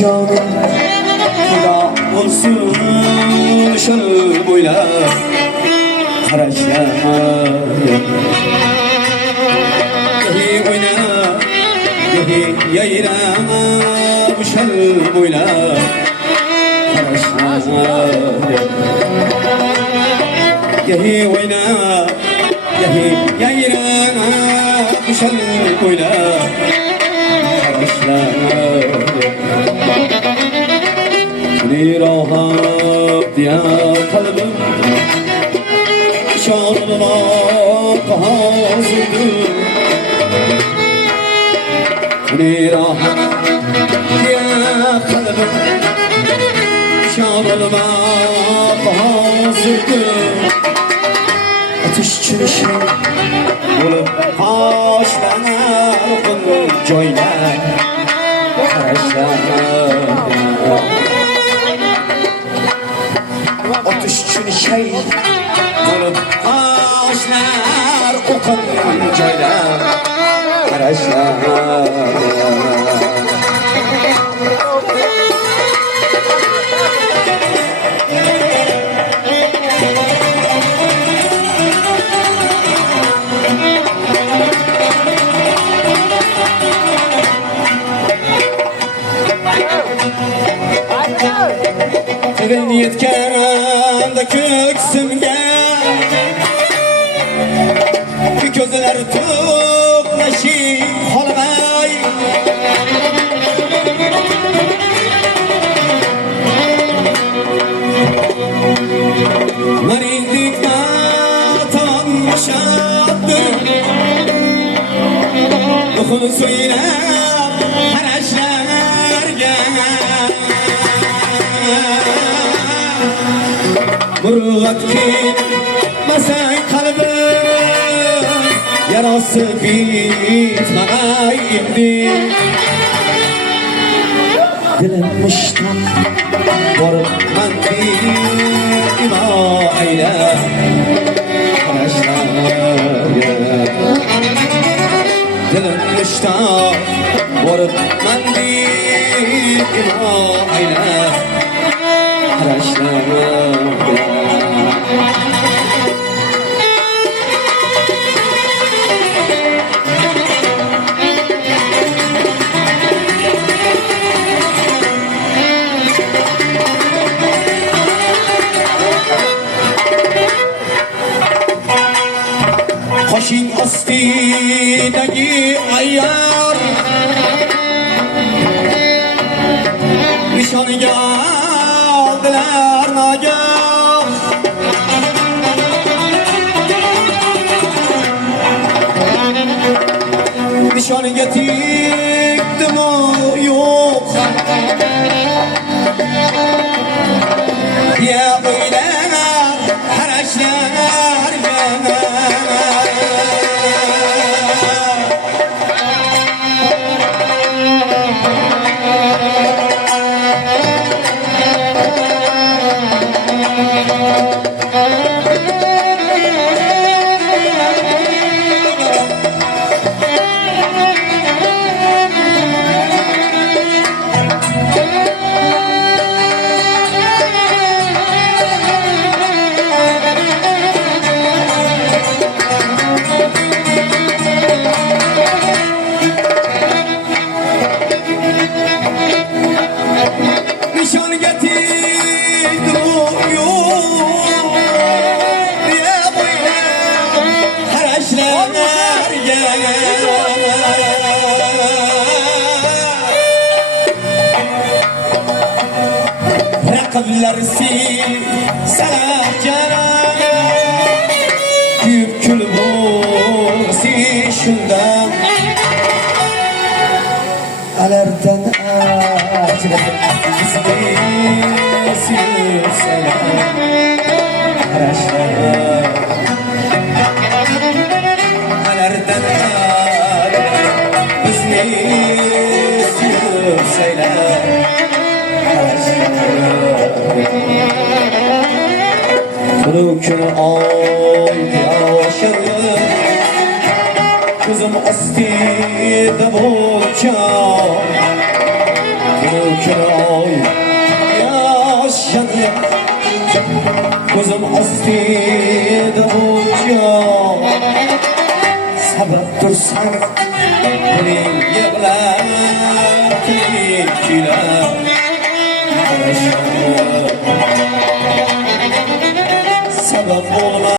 Canım fida olsun şu boylab qarashlama Yahi o'ynab yahi yayrab şu boylab qarashlama Yahi o'ynab yahi yayrab şu boylab qarashlama Rahat ya kalbim şanına hazırdır Rahat ya kalbim şanına hazırdır Ateş çürüşü olup haşlanar kılır joylar Haşlanar Ateş için şey olup ağaçlar okan joylar Qarashlar Tug'in yetganda ko'ksimga ko'zlar to'qnashib qolmay Marindek tomoshabdir Ruhini so'ylab qarashlarga Murg'at ketmasang qalbim yarasi bitmag'ay endi Dilim mushtoq boribman imo aylab qarashlarga Dilim mushtoq boribman imo aylab qarashlarga Qoshing ostidagi ayyor nishoniga oldilar nogoh Nishoniga tegdimi yo'q Ya o'ylab qarashlarga Raqiblar selar jaran Kuyib kulib o'si shundan Alardan ajrab bizni sevsalar Qarashlar Alardan ajrab bizni sevsalar Kuni oy yoshirib ko'zim ostida bo'lgan Kuni ko'zim ostida o'chyor sabab tursan buning yig'lab kuylab qarashadi